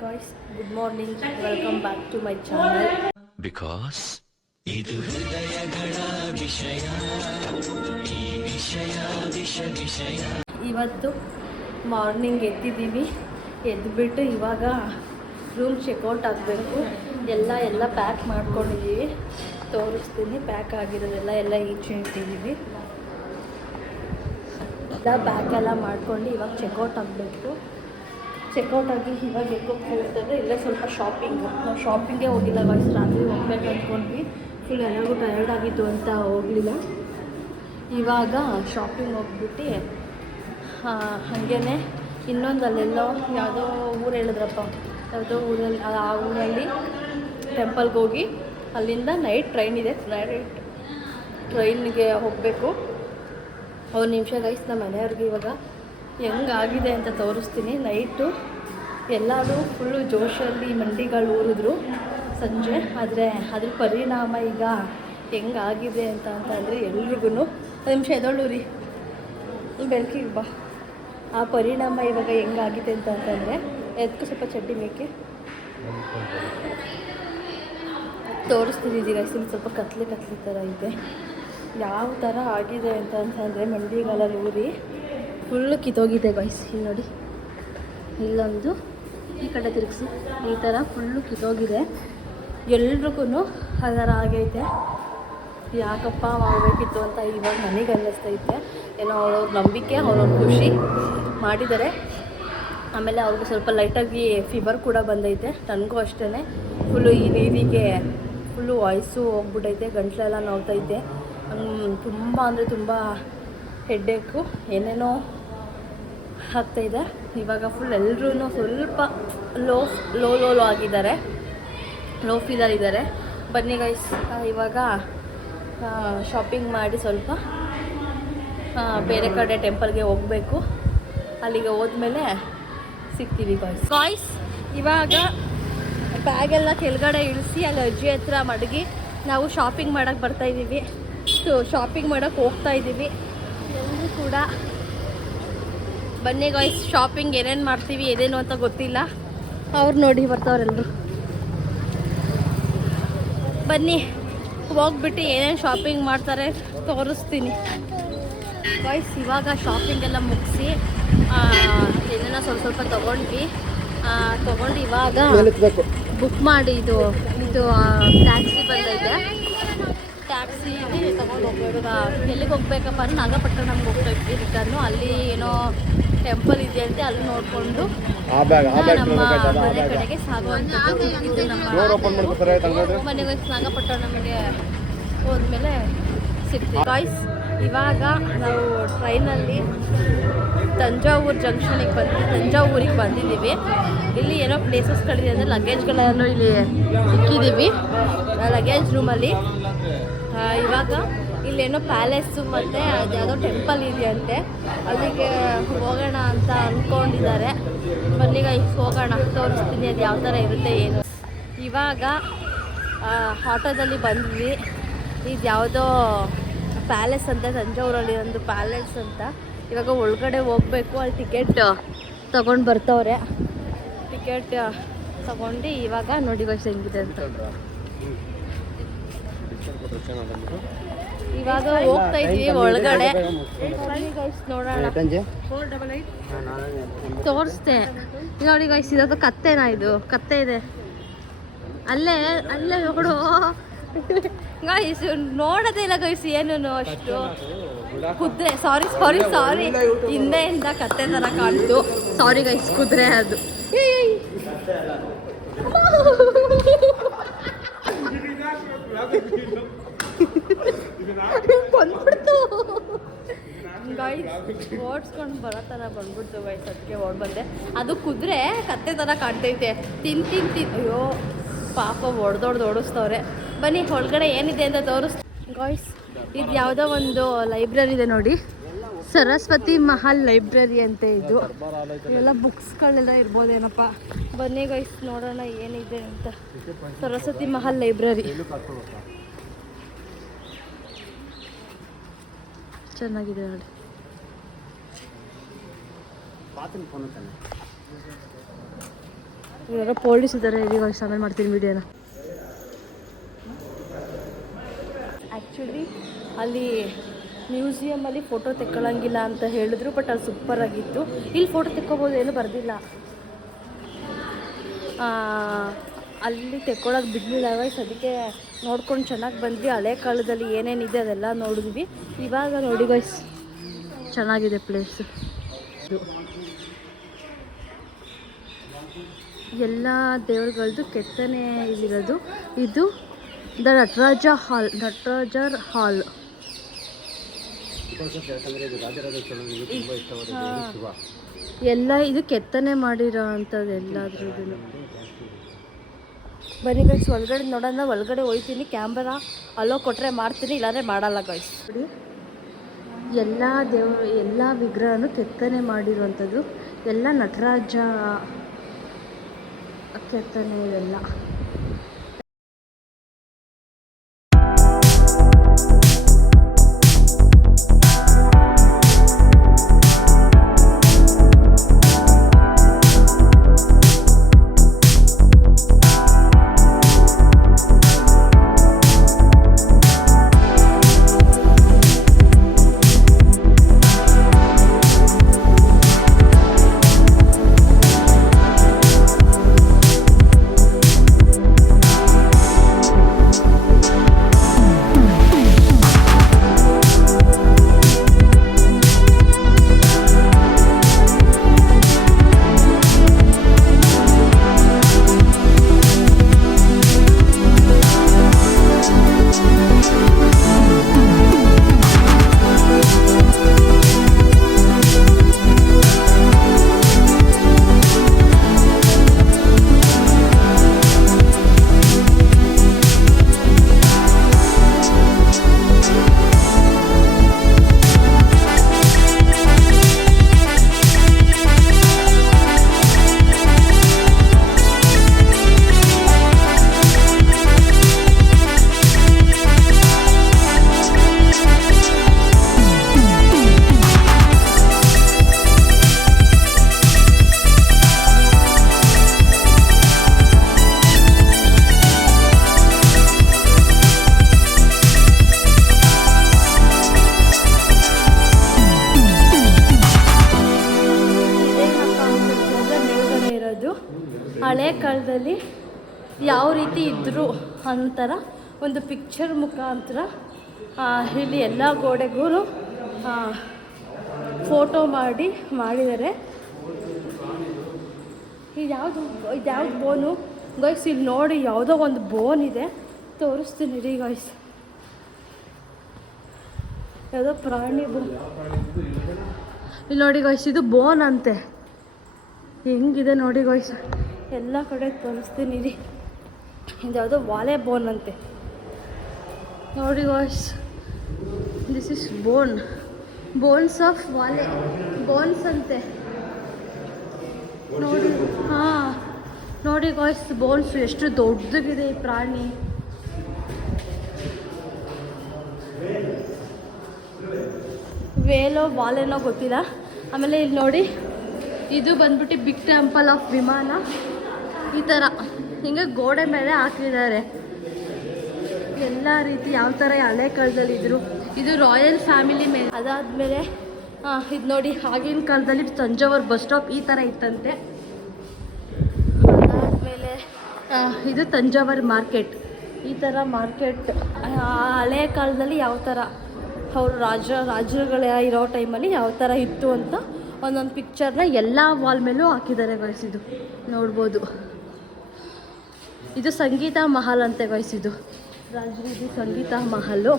guys good ಇದು ಹೃದಯಗಳ ವಿಷಯ ಈ ವಿಷಯ ವಿಷ ವಿಷಯ. ಇವತ್ತು ಮಾರ್ನಿಂಗ್ ಎದ್ದಿದ್ದೀವಿ. ಎದ್ದುಬಿಟ್ಟು ಇವಾಗ ರೂಮ್ ಚೆಕ್ಔಟ್ ಆಗಬೇಕು. ಎಲ್ಲ ಎಲ್ಲ ಪ್ಯಾಕ್ ಮಾಡ್ಕೊಂಡಿದ್ದೀವಿ. ತೋರಿಸ್ತೀನಿ ಪ್ಯಾಕ್ ಆಗಿರೋದೆಲ್ಲ ಎಲ್ಲ ಈಚೆ ಇಟ್ಟಿದ್ದೀವಿ. ಎಲ್ಲ ಪ್ಯಾಕ್ ಎಲ್ಲ ಮಾಡ್ಕೊಂಡು ಇವಾಗ ಚೆಕ್ಔಟ್ ಆಗಬೇಕು. ಚೆಕ್ಔಟ್ ಆಗಿ ಇವಾಗ ಎಲ್ಲಿ ಹೋಗ್ತದೆ ಇಲ್ಲ ಸ್ವಲ್ಪ ಶಾಪಿಂಗ್ ನಾವು ಶಾಪಿಂಗೇ ಹೋಗಿಲ್ಲ ವಾಯ್ಸ್ ರಾತ್ರಿ ಹೋಗ್ಬೇಕು ಅಂದ್ಕೊಂಡ್ವಿ ಫುಲ್ ಎಲ್ಲರಿಗೂ ಟಯರ್ಡ್ ಆಗಿತ್ತು ಅಂತ ಹೋಗಲಿಲ್ಲ. ಇವಾಗ ಶಾಪಿಂಗ್ ಹೋಗ್ಬಿಟ್ಟು ಹಾಗೇ ಇನ್ನೊಂದು ಅಲ್ಲೆಲ್ಲೋ ಯಾವುದೋ ಊರು ಹೇಳಿದ್ರಪ್ಪ. ಯಾವುದೋ ಊರಲ್ಲಿ, ಆ ಆ ಊರಲ್ಲಿ ಟೆಂಪಲ್ಗೆ ಹೋಗಿ ಅಲ್ಲಿಂದ ನೈಟ್ ಟ್ರೈನ್ ಇದೆ. ನೈಟ್ ಟ್ರೈನ್ಗೆ ಹೋಗಬೇಕು. ಒಂದು ನಿಮಿಷ ಗೈಸ್ ನಮ್ಮ ಮನೆಯವ್ರಿಗೆ ಇವಾಗ ಹೆಂಗಾಗಿದೆ ಅಂತ ತೋರಿಸ್ತೀನಿ. ನೈಟು ಎಲ್ಲರೂ ಫುಲ್ಲು ಜೋಶಲ್ಲಿ ಮಂಡಿಗಳು ಊರಿದ್ರು ಸಂಜೆ. ಆದರೆ ಅದ್ರ ಪರಿಣಾಮ ಈಗ ಹೆಂಗಾಗಿದೆ ಅಂತ ಅಂತಂದರೆ ಎಲ್ರಿಗೂ ನಿಮಿಷ ಎದೊಳ್ಳು ರೀ. ಬೆಳಕಿಗೆ ಬಾ. ಆ ಪರಿಣಾಮ ಇವಾಗ ಹೆಂಗಾಗಿದೆ ಅಂತ ಅಂತಂದರೆ ಎದಕ್ಕೂ ಸ್ವಲ್ಪ ಚಡ್ಡಿ ಮೇಕೆ. ತೋರಿಸ್ತಿದ್ದೀರ ಇಲ್ಲಿ ಸ್ವಲ್ಪ ಕತ್ಲೆ ಕತ್ಲೆ ಥರ ಇದೆ. ಯಾವ ಥರ ಆಗಿದೆ ಅಂತ ಅಂತಂದರೆ ಮಂಡಿಗಳಲ್ಲಿ ಊರಿ. ಫುಲ್ಲು ಕಿತ್ತೋಗಿದೆ ಗಾಯ್ಸ್ ಇಲ್ಲಿ ನೋಡಿ. ಇಲ್ಲೊಂದು ಈ ಕಡೆ ತಿರುಗಿಸಿ. ಈ ಥರ ಫುಲ್ಲು ಕಿತ್ತೋಗಿದೆ. ಎಲ್ರಿಗೂ ಅದರ ಆಗೈತೆ ಯಾಕಪ್ಪ ಮಾಡಬೇಕಿತ್ತು ಅಂತ ಇವಾಗ ನನಗೆ ಅನ್ನಿಸ್ತೈತೆ ಏನೋ ಅವ್ರವ್ರ ನಂಬಿಕೆ ಅವ್ರವ್ರ ಖುಷಿ ಮಾಡಿದ್ದಾರೆ. ಆಮೇಲೆ ಅವ್ರಿಗೆ ಸ್ವಲ್ಪ ಲೈಟಾಗಿ ಫೀವರ್ ಕೂಡ ಬಂದೈತೆ. ನನಗೂ ಅಷ್ಟೇ ಫುಲ್ಲು ಈ ನೀರಿಗೆ ಫುಲ್ಲು ವಾಯ್ಸು ಹೋಗ್ಬಿಟ್ಟೈತೆ, ಗಂಟ್ಲೆಲ್ಲ ನೋಡ್ತೈತೆ ತುಂಬ ಅಂದರೆ ತುಂಬ ಹೆಡ್ಡೇಕು ಏನೇನೋ ಆಗ್ತಾಯಿದೆ ಇವಾಗ ಫುಲ್ ಎಲ್ಲರೂ ಸ್ವಲ್ಪ ಲೋ ಲೋ ಲೋ ಲೋ ಆಗಿದ್ದಾರೆ. ಲೋ ಫೀಲಲ್ಲಿದ್ದಾರೆ ಬನ್ನಿ ಗೈಸ್ ಇವಾಗ ಶಾಪಿಂಗ್ ಮಾಡಿ ಸ್ವಲ್ಪ ಬೇರೆ ಕಡೆ ಟೆಂಪಲ್ಗೆ ಹೋಗಬೇಕು. ಅಲ್ಲಿಗೆ ಹೋದ್ಮೇಲೆ ಸಿಗ್ತೀವಿ ಗಾಯ್ಸ್ ಗಾಯ್ಸ್ ಇವಾಗ ಬ್ಯಾಗೆಲ್ಲ ಕೆಳಗಡೆ ಇಳಿಸಿ ಅಲ್ಲಿ ಅಜ್ಜಿ ಹತ್ರ ಮಡಗಿ ನಾವು ಶಾಪಿಂಗ್ ಮಾಡೋಕ್ಕೆ ಬರ್ತಾಯಿದ್ದೀವಿ ಸೊ ಶಾಪಿಂಗ್ ಮಾಡೋಕ್ಕೆ ಹೋಗ್ತಾ ಇದ್ದೀವಿ ಎಲ್ಲರೂ ಕೂಡ ಬನ್ನಿ ಗಾಯ್ಸ್ ಶಾಪಿಂಗ್ ಏನೇನು ಮಾಡ್ತೀವಿ ಏನೇನು ಅಂತ ಗೊತ್ತಿಲ್ಲ. ಅವ್ರು ನೋಡಿ ಬರ್ತಾವ್ರೆಲ್ಲರು ಬನ್ನಿ ಹೋಗ್ಬಿಟ್ಟು ಏನೇನು ಶಾಪಿಂಗ್ ಮಾಡ್ತಾರೆ ತೋರಿಸ್ತೀನಿ. ಗಾಯ್ಸ್ ಇವಾಗ ಶಾಪಿಂಗ್ ಎಲ್ಲ ಮುಗಿಸಿ ಏನೇನೋ ಸ್ವಲ್ಪ ಸ್ವಲ್ಪ ತೊಗೊಂಡ್ವಿ. ಆ, ತೊಗೊಂಡು ಇವಾಗ ಬುಕ್ ಮಾಡಿ ಇದು ಇದು ಟ್ಯಾಕ್ಸಿ ಬಂದೈತೆ ಟ್ಯಾಕ್ಸಿ ತೊಗೊಂಡು ಹೋಗ್ಬೇಕು ಎಲ್ಲಿಗೆ ಹೋಗ್ಬೇಕಪ್ಪ ಅಂದ್ರೆ ನಾಗಪಟ್ಟಣಂಗೆ ಹೋಗ್ತಾ ಇದ್ವಿ. ರಿಟರ್ನು ಅಲ್ಲಿ ಏನೋ ಟೆಂಪಲ್ ಇದೆ ಅಂತ ಅಲ್ಲಿ ನೋಡಿಕೊಂಡು ನಮ್ಮ ಮನೆ ಕಡೆಗೆ ಸಾಗುವಂಥದ್ದು ಇದು ನಮ್ಮ ಮನೆಗೆ ನಾಗಪಟ್ಟಣಂಗೆ ಹೋದ್ಮೇಲೆ ಸಿಗ್ತೀವಿ. ಗಾಯ್ಸ್ ಇವಾಗ ನಾವು ಟ್ರೈನಲ್ಲಿ ತಂಜಾವೂರು ಜಂಕ್ಷನಿಗೆ ಬಂದು ತಂಜಾವೂರಿಗೆ ಬಂದಿದ್ದೀವಿ. ಇಲ್ಲಿ ಏನೋ ಪ್ಲೇಸಸ್ಗಳಿದೆ ಅಂದರೆ ಲಗೇಜ್ಗಳನ್ನು ಇಲ್ಲಿ ಇಕ್ಕಿದ್ದೀವಿ ಲಗೇಜ್ ರೂಮಲ್ಲಿ ಇವಾಗ ಇಲ್ಲೇನೋ ಪ್ಯಾಲೇಸು ಮತ್ತು ಅದ್ಯಾವುದೋ ಟೆಂಪಲ್ ಇದೆಯಂತೆ. ಅಲ್ಲಿಗೆ ಹೋಗೋಣ ಅಂತ ಅಂದ್ಕೊಂಡಿದ್ದಾರೆ ಬನ್ನಿಗ ಹೋಗೋಣ. ತೋರಿಸ್ತೀನಿ ಅದು ಯಾವ ಥರ ಇರುತ್ತೆ, ಏನು. ಇವಾಗ ಆಟೋದಲ್ಲಿ ಬಂದ್ವಿ. ಇದು ಯಾವುದೋ ಪ್ಯಾಲೇಸ್ ಅಂತ, ತಂಜಾವೂರಲ್ಲಿ ಒಂದು ಪ್ಯಾಲೇಸ್ ಅಂತ. ಇವಾಗ ಒಳಗಡೆ ಹೋಗಬೇಕು. ಅಲ್ಲಿ ಟಿಕೆಟ್ ತಗೊಂಡು ಬರ್ತವ್ರೆ. ಟಿಕೆಟ್ ತಗೊಂಡು ಇವಾಗ ನೋಡಿ ವಯಸ್ಸು ಹೆಂಗಿದೆ ಅಂತ. ಇವಾಗ ಹೋಗ್ತಾ ಇದೀವಿ ಒಳಗಡೆ. ನೋಡೋಣ. ತೋರಿಸ್ದೆ. ಈಗ ನೋಡಿ ಗೈಸ್ ಇದೊಂದು ಕತ್ತೆನಾ ಇದು? ಕತ್ತೆ ಇದೆ. ಅಲ್ಲೇ ಅಲ್ಲೇ ನೋಡು. ಗೈಸ್ ನೋಡೋದೇ ಇಲ್ಲ ಗೈಸ್ ಏನು ಅಷ್ಟು. ಕುದ್ರೆ ಸಾರಿ ಸಾರಿ ಸಾರಿ ಹಿಂದೆಯಿಂದ ಕತ್ತೆ ಥರ ಕಾಣ್ತು ಸಾರಿ ಗೈಸ್ ಕುದ್ರೆ ಅದು. ಏಯ್! ಕೊಂದ್ಬಿಡ್ತು ಗೈಸ್ ಓಡಿಸ್ಕೊಂಡು ಬರೋ ಥರ ಬಂದ್ಬಿಡ್ತು ಗೈಸ್ ಅದಕ್ಕೆ ಓಡ್ ಬಂದೆ. ಅದು ಕುದುರೆ ಕತ್ತೆ ಥರ ಕಾಣ್ತೈತೆ. ತಿನ್ ತಿನ್ ತಿನ್. ಅಯ್ಯೋ, ಪಾಪ ಒಡ್ದೊಡ್ದು ಓಡಿಸ್ತವ್ರೆ. ಬನ್ನಿ, ಒಳಗಡೆ ಏನಿದೆ ಅಂತ ತೋರಿಸ್ ಗಾಯ್ಸ್ ಇದು ಯಾವುದೋ ಒಂದು ಲೈಬ್ರರಿ ಇದೆ ನೋಡಿ. ಸರಸ್ವತಿ ಮಹಲ್ ಲೈಬ್ರರಿ ಅಂತ ಇದು. ಇವೆಲ್ಲ ಬುಕ್ಸ್ಗಳೆಲ್ಲ ಇರ್ಬೋದೇನಪ್ಪ? ಬನ್ನಿ ಗೈಸ್ ನೋಡೋಣ ಏನಿದೆ ಅಂತ. ಸರಸ್ವತಿ ಮಹಲ್ ಲೈಬ್ರರಿ. ಚೆನ್ನಾಗಿದೆ ನೋಡಿ. ಇವಾಗ ಪೊಲೀಸ್ ಇದ್ದಾರೆ ಇವಾಗ ಆಮೇಲೆ ಮಾಡ್ತೀನಿ ವಿಡಿಯೋನ ಆ್ಯಕ್ಚುಲಿ ಅಲ್ಲಿ ಮ್ಯೂಸಿಯಮಲ್ಲಿ ಫೋಟೋ ತೆಕ್ಕೊಳ್ಳಂಗಿಲ್ಲ ಅಂತ ಹೇಳಿದ್ರು ಬಟ್ ಅದು ಸೂಪರ್ ಆಗಿತ್ತು. ಇಲ್ಲಿ ಫೋಟೋ ತೆಕ್ಕೋಬೋದು ಏನು ಬರೆದಿಲ್ಲ. ಅಲ್ಲಿ ತೆಕ್ಕೊಳಕ್ಕೆ ಬಿಡಲಿಲ್ಲ ವಯಸ್ಸು ಅದಕ್ಕೆ ನೋಡ್ಕೊಂಡು ಚೆನ್ನಾಗಿ ಬಂದ್ವಿ. ಹಳೆ ಕಾಲದಲ್ಲಿ ಏನೇನಿದೆ ಅದೆಲ್ಲ ನೋಡಿದ್ವಿ. ಇವಾಗ ನೋಡಿ ವಯಸ್ ಚೆನ್ನಾಗಿದೆ ಪ್ಲೇಸು ಎಲ್ಲ ದೇವರುಗಳದ್ದು ಕೆತ್ತನೆ ಇಲ್ಲಿರೋದು. ಇದು ದ ನಟರಾಜ ಹಾಲ್, ನಟರಾಜರ್ ಹಾಲ್. ಯಾಕಂದ್ರೆ ಇದು ರಾಜರಾಜ ಚೋಳನಿಗೆ ತುಂಬಾ ಇಷ್ಟವಾದ ದೇವರು ಶಿವ. ಎಲ್ಲ ಇದು ಕೆತ್ತನೆ ಮಾಡಿರೋ ಅಂಥದ್ದು ಎಲ್ಲಾದ್ರೂ ಬನ್ನಿ ಗೈಸ್ ಒಳಗಡೆ ನೋಡೋಣ ಒಳಗಡೆ ಹೋಯ್ತೀನಿ ಕ್ಯಾಮ್ರಾ ಅಲೋ ಕೊಟ್ಟರೆ ಮಾಡ್ತೀನಿ ಇಲ್ಲಾಂದರೆ ಮಾಡಲ್ಲ ಗೈಸ್ ನೋಡಿ. ಎಲ್ಲ ದೇವರು ಎಲ್ಲ ವಿಗ್ರಹನೂ ಕೆತ್ತನೆ ಮಾಡಿರುವಂಥದ್ದು. ಎಲ್ಲ ನಟರಾಜ ಕೆತ್ತನೆ ಇವೆಲ್ಲ ಹಳೆ ಕಾಲದಲ್ಲಿ ಯಾವ ರೀತಿ ಇದ್ದರು ಅಂತರ ಒಂದು ಪಿಕ್ಚರ್ ಮುಖಾಂತರ ಇಲ್ಲಿ ಎಲ್ಲ ಗೋಡೆಗೂ ಫೋಟೋ ಮಾಡಿ ಮಾಡಿದ್ದಾರೆ ಇದು ಯಾವುದು, ಇದು ಯಾವ್ದು ಬೋನು ಗೈಸ್ ಇಲ್ಲಿ ನೋಡಿ ಯಾವುದೋ ಒಂದು ಬೋನ್ ಇದೆ. ತೋರಿಸ್ತೀನಿ ರೀ ಗೈಸ್ ಯಾವುದೋ ಪ್ರಾಣಿ ಬೋನ್ ಇಲ್ಲಿ ನೋಡಿ ಗಾಯ್ಸ್ ಇದು ಬೋನ್ ಅಂತೆ. ಹೆಂಗಿದೆ ನೋಡಿ ಗಾಯ್ಸ್ ಎಲ್ಲ ಕಡೆ ತೋರಿಸ್ತೀನಿ ರೀ ಇದು ಯಾವುದೋ ವಾಲೆ ಬೋನ್ ಅಂತೆ. ನೋಡಿ guys this is bone bones of whale bones ಅಂತೆ. ನೋಡಿ, ಹಾಂ. ನೋಡಿ ಗಾಯ್ಸ್ ಬೋನ್ಸ್ ಎಷ್ಟು ದೊಡ್ಡದಾಗಿದೆ ಈ ಪ್ರಾಣಿ. ವೇಲೋ ವಾಲೆನೋ ಗೊತ್ತಿಲ್ಲ. ಆಮೇಲೆ ಇಲ್ಲಿ ನೋಡಿ, ಇದು ಬಂದ್ಬಿಟ್ಟು ಬಿಗ್ ಟೆಂಪಲ್ ಆಫ್ ವಿಮಾನ. ಈ ಥರ ಹಿಂಗೆ ಗೋಡೆ ಮೇಲೆ ಹಾಕಿದ್ದಾರೆ. ಎಲ್ಲ ರೀತಿ ಯಾವ ಥರ ಹಳೆ ಕಾಲದಲ್ಲಿ ಇದ್ರು. ಇದು ರಾಯಲ್ ಫ್ಯಾಮಿಲಿ ಮೇಲೆ ಅದಾದಮೇಲೆ ಇದು ನೋಡಿ, ಆಗಿನ ಕಾಲದಲ್ಲಿ ತಂಜಾವೂರು ಬಸ್ ಸ್ಟಾಪ್ ಈ ಥರ ಇತ್ತಂತೆ. ಅದಾದಮೇಲೆ ಇದು ತಂಜಾವೂರು ಮಾರ್ಕೆಟ್. ಈ ಥರ ಮಾರ್ಕೆಟ್ ಹಳೆ ಕಾಲದಲ್ಲಿ ಯಾವ ಥರ ಅವರು ರಾಜ, ರಾಜರುಗಳೇ ಇರೋ ಟೈಮಲ್ಲಿ ಯಾವ ಥರ ಇತ್ತು ಅಂತ ಒಂದೊಂದು ಪಿಕ್ಚರ್ನ ಎಲ್ಲ ವಾಲ್ ಮೇಲೂ ಹಾಕಿದ್ದಾರೆ ಇದು. ನೋಡ್ಬೋದು. ಇದು ಸಂಗೀತ ಮಹಲ್ ಅಂತೆ ಇದು ರಾಜಗಿರಿ ಸಂಗೀತ ಮಹಲು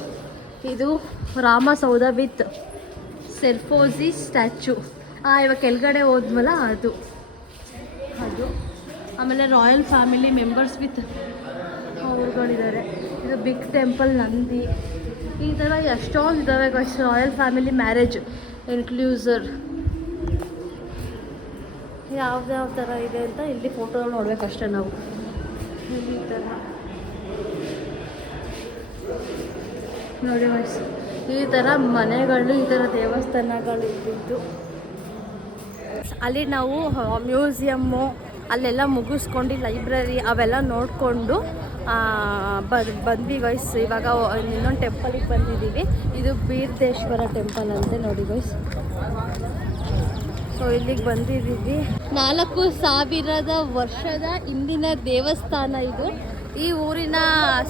ಇದು ರಾಮಸೌಧ ವಿತ್ ಸೆರ್ಫೋಸಿ ಸ್ಟ್ಯಾಚು. ಇವಾಗ ಕೆಳಗಡೆ ಹೋದ್ಮಲ್ಲ ಅದು. ಅದು. ಆಮೇಲೆ ರಾಯಲ್ ಫ್ಯಾಮಿಲಿ ಮೆಂಬರ್ಸ್ ವಿತ್ ಅವ್ರುಗಳಿದ್ದಾರೆ. ಇದು ಬಿಗ್ ಟೆಂಪಲ್ ನಂದಿ. ಈ ಥರ ಎಷ್ಟೊಂದು ಇದ್ದಾವೆ guys, royal family marriage enclosure. ಯಾವ್ದ್ಯಾವ ಥರ ಇದೆ ಅಂತ ಇಲ್ಲಿ ಫೋಟೋ ನೋಡ್ಬೇಕಷ್ಟೇ ನಾವು. ಈ ನೋಡಿ ಈ ಥರ ಮನೆಗಳು, ಈ ಥರ ದೇವಸ್ಥಾನಗಳು ಇದ್ದಿದ್ದು. ಅಲ್ಲಿ ನಾವು ಮ್ಯೂಸಿಯಮ್ಮು ಅಲ್ಲೆಲ್ಲ ಮುಗಿಸ್ಕೊಂಡು ಲೈಬ್ರರಿ ಅವೆಲ್ಲ ನೋಡಿಕೊಂಡು ಬಂದ್ವಿ ಗೈಸ್ ಇವಾಗ ಇನ್ನೊಂದು ಟೆಂಪಲಿಗೆ ಬಂದಿದ್ದೀವಿ. ಇದು ಬೀರ್ದೇಶ್ವರ ಟೆಂಪಲ್ ಅಂತೆ ನೋಡಿ ಗೈಸ್ ಸೊ ಇಲ್ಲಿಗೆ ಬಂದಿದ್ದೀವಿ. ನಾಲ್ಕು ಸಾವಿರದ ವರ್ಷದ ಹಿಂದಿನ ದೇವಸ್ಥಾನ ಇದು. ಈ ಊರಿನ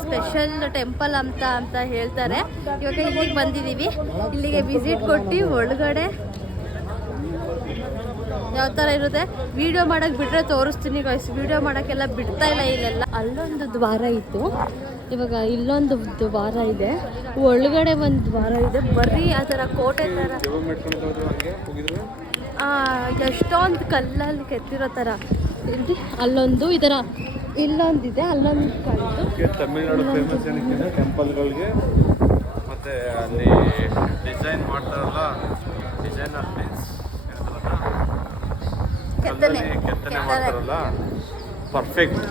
ಸ್ಪೆಷಲ್ ಟೆಂಪಲ್ ಅಂತ ಅಂತ ಹೇಳ್ತಾರೆ. ಇವಾಗ ಇಲ್ಲಿಗೆ ಬಂದಿದ್ದೀವಿ. ಇಲ್ಲಿಗೆ ವಿಸಿಟ್ ಕೊಟ್ಟು ಒಳಗಡೆ ಯಾವ ಥರ ಇರುತ್ತೆ? ವಿಡಿಯೋ ಮಾಡೋಕೆ ಬಿಟ್ಟರೆ ತೋರಿಸ್ತೀನಿ ಗೈಸ್ ವಿಡಿಯೋ ಮಾಡೋಕ್ಕೆಲ್ಲ ಬಿಡ್ತಾ ಇಲ್ಲ ಇಲ್ಲೆಲ್ಲ. ಅಲ್ಲೊಂದು ದ್ವಾರ ಇತ್ತು. ಇವಾಗ ಇಲ್ಲೊಂದು ದ್ವಾರ ಇದೆ. ಒಳಗಡೆ ಒಂದು ದ್ವಾರ ಇದೆ. ಬರೀ ಆ ಥರ ಕೋಟೆ ಥರ ಎಷ್ಟೊಂದು ಕಲ್ಲಲ್ಲಿ ಕೆತ್ತಿರೋ ಥರ ಇಲ್ಲಿ ಅಲ್ಲೊಂದು ಈ ಥರ ಇಲ್ಲೊಂದಿದೆ ಅಲ್ಲೊಂದು ಕಲ್ಲು. ತಮಿಳ್ನಾಡು ಫೇಮಸ್ ಏನಕ್ಕೆ ಟೆಂಪಲ್ಗಳಿಗೆ. ಮತ್ತು ಅಲ್ಲಿ ಡಿಸೈನ್ ಮಾಡ್ತಾರಲ್ಲ ಆಫ್ ಮೀನ್ಸ್ ಕೆತ್ತನೆ. ಕೆತ್ತನೆ. ಮಾಡ್ತಾರಲ್ಲ. ಪರ್ಫೆಕ್ಟ್.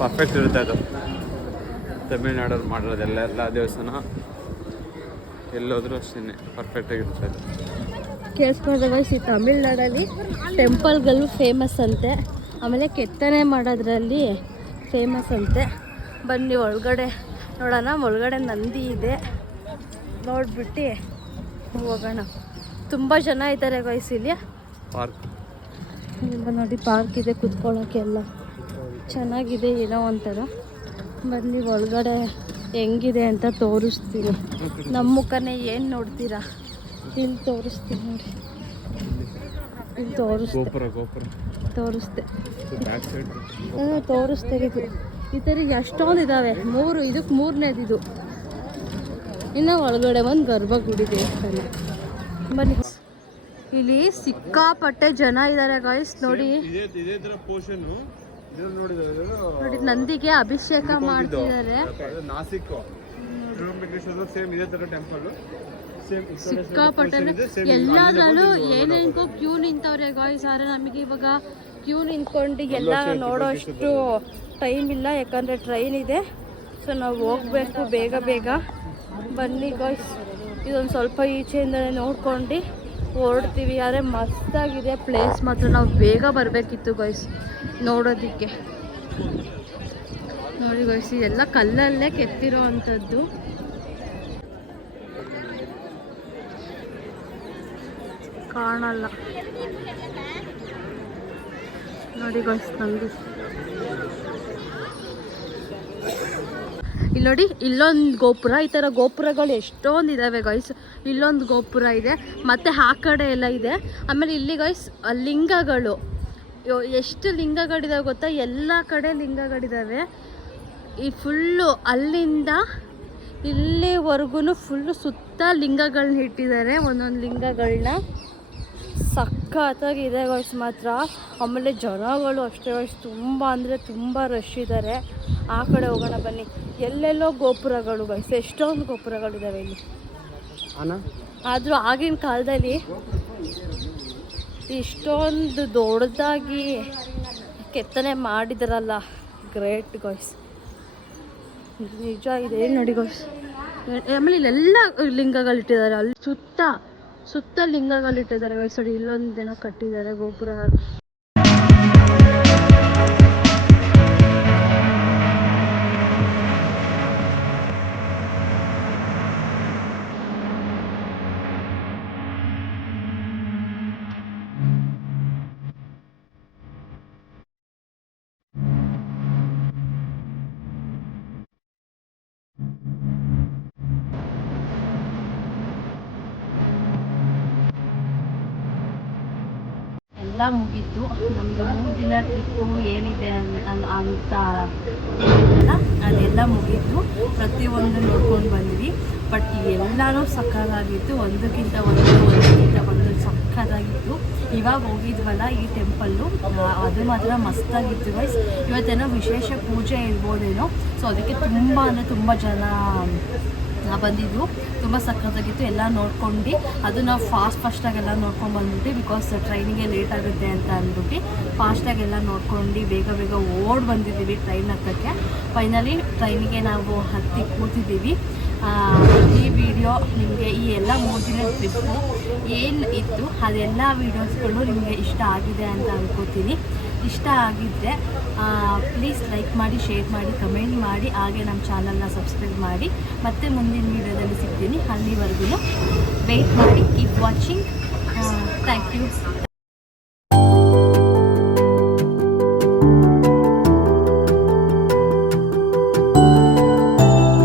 ಪರ್ಫೆಕ್ಟ್ ಇರುತ್ತೆ ಅದು. ತಮಿಳ್ನಾಡಲ್ಲಿ ಮಾಡಿರೋದು ಎಲ್ಲ ಎಲ್ಲ ದೇವಸ್ಥಾನ. ಎಲ್ಲೋದ್ರೂ ಅಷ್ಟೇ ಪರ್ಫೆಕ್ಟ್ ಆಗಿರುತ್ತೆ ಅದು. ಕೇಳಿಸ್ಕೊಂಡ್ರೆ ವಯಸ್ಸು ಈ ತಮಿಳ್ನಾಡಲ್ಲಿ ಟೆಂಪಲ್ಗಳು ಫೇಮಸ್ ಅಂತೆ. ಆಮೇಲೆ ಕೆತ್ತನೆ ಮಾಡೋದ್ರಲ್ಲಿ ಫೇಮಸ್ ಅಂತೆ. ಬನ್ನಿ ಒಳಗಡೆ ನೋಡೋಣ ಒಳಗಡೆ ನಂದಿ ಇದೆ. ನೋಡ್ಬಿಟ್ಟು ಹೋಗೋಣ. ತುಂಬ ಜನ ಇದ್ದಾರೆ ಇಲ್ಲಿ. ಪಾರ್ಕ್ ಇಲ್ಲ ನೋಡಿ ಪಾರ್ಕ್ ಇದೆ ಕುತ್ಕೊಳ್ಳೋಕ್ಕೆಲ್ಲ ಚೆನ್ನಾಗಿದೆ ಏನೋ ಒಂಥರ. ಬನ್ನಿ ಒಳಗಡೆ ಹೆಂಗಿದೆ ಅಂತ ತೋರಿಸ್ತೀನಿ. ನಮ್ಮ ಮುಖನೇ ಏನು ನೋಡ್ತೀರಾ? ಇಲ್ಲಿ ತೋರಿಸ್ತೀನಿ ನೋಡಿ. ಇಲ್ಲಿ ತೋರಿಸ್ತೆ. ಗೋಪುರ ಗೋಪುರ. ತೋರಿಸ್ದೆ ಬ್ಯಾಕ್ ಸೈಡ್ ಹಾಂ ತೋರಿಸ್ತೆ ಇದು. ಈ ಥರ ಎಷ್ಟೊಂದು ಇದ್ದಾವೆ ಮೂರು ಇದಕ್ಕೆ ಮೂರನೇದು ಇದು. ಇನ್ನು ಒಳಗಡೆ ಒಂದು ಗರ್ಭಗುಡಿ ದೇವಸ್ಥಾನ. ಬನ್ನಿ. ಇಲ್ಲಿ ಸಿಕ್ಕಾಪಟ್ಟೆ ಜನ ಇದ್ದಾರೆ ಗಾಯ್ಸ್ ನೋಡಿ. ನೋಡಿ ನಂದಿಗೆ ಅಭಿಷೇಕ ಮಾಡ್ತಿದ್ದಾರೆ. ನಾಸಿಕ್. ತ್ರಿವಂಬಕೇಶ್ವರ ಸೇಮ್ ಇದೇ ತರ ಟೆಂಪಲ್ ಸಿಕ್ಕಾಪಟ್ಟೆ ಎಲ್ಲದ್ರಲ್ಲೂ ಏನೇನ್ಕೋ ಕ್ಯೂ ನಿಂತವ್ರೆ ಗಾಯ್ಸ್ ಆದ್ರೆ ನಮಗೆ ಇವಾಗ ಕ್ಯೂ ನಿಂತ್ಕೊಂಡು ಎಲ್ಲ ನೋಡೋ ಅಷ್ಟು ಟೈಮ್ ಇಲ್ಲ ಯಾಕಂದರೆ ಟ್ರೈನ್ ಇದೆ. ಸೊ ನಾವು ಹೋಗ್ಬೇಕು ಬೇಗ ಬೇಗ. ಬನ್ನಿ ಗಾಯ್ಸ್ ಇದೊಂದು ಸ್ವಲ್ಪ ಈಚೆಯಿಂದಲೇ ನೋಡ್ಕೊಂಡು ಹೊರಡ್ತೀವಿ ಆದರೆ ಮಸ್ತಾಗಿದೆ ಪ್ಲೇಸ್ ಮಾತ್ರ. ನಾವು ಬೇಗ ಬರಬೇಕಿತ್ತು ಗಾಯ್ಸ್ ನೋಡೋದಕ್ಕೆ. ನೋಡಿ ಗಾಯ್ಸ್ ಇದೆಲ್ಲ ಕಲ್ಲಲ್ಲೇ ಕೆತ್ತಿರೋ ಅಂಥದ್ದು. ಕಾಣಲ್ಲ. ನೋಡಿ ನಂದಿ. ಇಲ್ಲಿ ನೋಡಿ, ಇಲ್ಲೊಂದು ಗೋಪುರ, ಈ ಥರ ಗೋಪುರಗಳು ಎಷ್ಟೊಂದು ಇದ್ದಾವೆ ಗೈಸ್ ಇಲ್ಲೊಂದು ಗೋಪುರ ಇದೆ, ಮತ್ತು ಆ ಕಡೆ ಎಲ್ಲ ಇದೆ. ಆಮೇಲೆ ಇಲ್ಲಿ ಗೈಸ್ ಲಿಂಗಗಳು. ಎಷ್ಟು ಲಿಂಗಗಳಿದಾವೆ ಗೊತ್ತಾ? ಎಲ್ಲ ಕಡೆ ಲಿಂಗಗಳಿದ್ದಾವೆ ಈ ಫುಲ್ಲು ಅಲ್ಲಿಂದ ಇಲ್ಲಿವರೆಗೂ ಫುಲ್ಲು ಸುತ್ತ ಲಿಂಗಗಳನ್ನ ಇಟ್ಟಿದ್ದಾರೆ, ಒಂದೊಂದು ಲಿಂಗಗಳನ್ನ ಸಖತ್ತಾಗಿದೆ ಗೈಸ್ ಮಾತ್ರ. ಆಮೇಲೆ ಜನಗಳು ಅಷ್ಟೇ ಗೈಸ್ ತುಂಬ ಅಂದರೆ ತುಂಬ ರಶ್ ಇದ್ದಾರೆ ಆ ಕಡೆ ಹೋಗೋಣ ಬನ್ನಿ. ಎಲ್ಲೆಲ್ಲೋ ಗೋಪುರಗಳು ಗೈಸ್ ಎಷ್ಟೊಂದು ಗೋಪುರಗಳಿದ್ದಾವೆ ಇಲ್ಲಿ. ಆದರೂ ಆಗಿನ ಕಾಲದಲ್ಲಿ ಇಷ್ಟೊಂದು ದೊಡ್ಡದಾಗಿ ಕೆತ್ತನೆ ಮಾಡಿದ್ರಲ್ಲ ಗ್ರೇಟ್ ಗಾಯ್ಸ್ ನಿಜ ಇದೆ ನೋಡಿ ಗಾಯ್ಸ್ ಆಮೇಲೆ ಇಲ್ಲೆಲ್ಲ ಲಿಂಗಗಳಿಟ್ಟಿದ್ದಾರೆ ಅಲ್ಲಿ ಸುತ್ತ ಸುತ್ತ ಲಿಂಗಗಳಿಟ್ಟಿದ್ದಾರೆ ಗಾಯ್ಸ್ ಸೈಡ್ ಇಲ್ಲೊಂದು ಏನೋ ಕಟ್ಟಿದ್ದಾರೆ ಗೋಪುರ. ಮುಗೀತು. ನಮ್ಮದು ಮೂರು ಟ್ರಿಪ್ಪು ಏನಿದೆ ಅಂತ ಅದೆಲ್ಲ ಮುಗೀತು. ಪ್ರತಿಯೊಂದು ನೋಡ್ಕೊಂಡು ಬಂದ್ವಿ. ಬಟ್ ಎಲ್ಲನೂ ಸಕ್ಕದಾಗಿತ್ತು ಒಂದಕ್ಕಿಂತ ಒಂದು ಒಂದಕ್ಕಿಂತ ಒಂದು ಸಕ್ಕದಾಗಿತ್ತು ಇವಾಗ ಹೋಗಿದ್ವಲ್ಲ ಈ ಟೆಂಪಲ್ಲು ಅದು ಮಾತ್ರ ಮಸ್ತಾಗಿತ್ತು ವೈಸ್ ಇವತ್ತೇನೋ ವಿಶೇಷ ಪೂಜೆ ಇರ್ಬೋದೇನೋ. ಸೊ ಅದಕ್ಕೆ ತುಂಬ ಅಂದರೆ ತುಂಬ ಜನ ಬಂದಿದ್ವು ತುಂಬ ಸಕ್ಕತ್ತಾಗಿತ್ತು ಎಲ್ಲ ನೋಡ್ಕೊಂಡು. ಅದು ನಾವು ಫಾಸ್ಟ್ ಫಾಸ್ಟಾಗೆಲ್ಲ ನೋಡ್ಕೊಂಡು ಬಂದ್ಬಿಟ್ಟು ಬಿಕಾಸ್ ಟ್ರೈನಿಗೆ ಲೇಟ್ ಆಗುತ್ತೆ ಅಂತ ಅಂದ್ಬಿಟ್ಟು ಫಾಸ್ಟಾಗೆಲ್ಲ ನೋಡ್ಕೊಂಡು ಬೇಗ ಬೇಗ ಓಡ್ ಬಂದಿದ್ದೀವಿ ಟ್ರೈನ್ ಹತ್ತಕ್ಕೆ. ಫೈನಲಿ ಟ್ರೈನಿಗೆ ನಾವು ಹತ್ತಿ ಕೂತಿದ್ದೀವಿ. ಈ ವಿಡಿಯೋ ನಿಮಗೆ ಈ ಎಲ್ಲ ಮೂರು ದಿನ ಟ್ರಿಪ್ಪು ಏನು ಇತ್ತು, ಅದೆಲ್ಲ ವೀಡಿಯೋಸ್ಗಳು ನಿಮಗೆ ಇಷ್ಟ ಆಗಿದೆ ಅಂತ ಅನ್ಕೋತೀನಿ. ಇಷ್ಟ ಆಗಿದ್ದರೆ ಪ್ಲೀಸ್ ಲೈಕ್ ಮಾಡಿ ಶೇರ್ ಮಾಡಿ ಕಮೆಂಟ್ ಮಾಡಿ, ಹಾಗೆ ನಮ್ಮ ಚಾನಲ್ನ ಸಬ್ಸ್ಕ್ರೈಬ್ ಮಾಡಿ. ಮತ್ತೆ ಮುಂದಿನ ವೀಡಿಯೋದಲ್ಲಿ ಸಿಗ್ತೀನಿ. ಅಲ್ಲಿವರೆಗೂ ವೆಯ್ಟ್ ಮಾಡಿ ಕೀಪ್ ವಾಚಿಂಗ್ ಥ್ಯಾಂಕ್ ಯು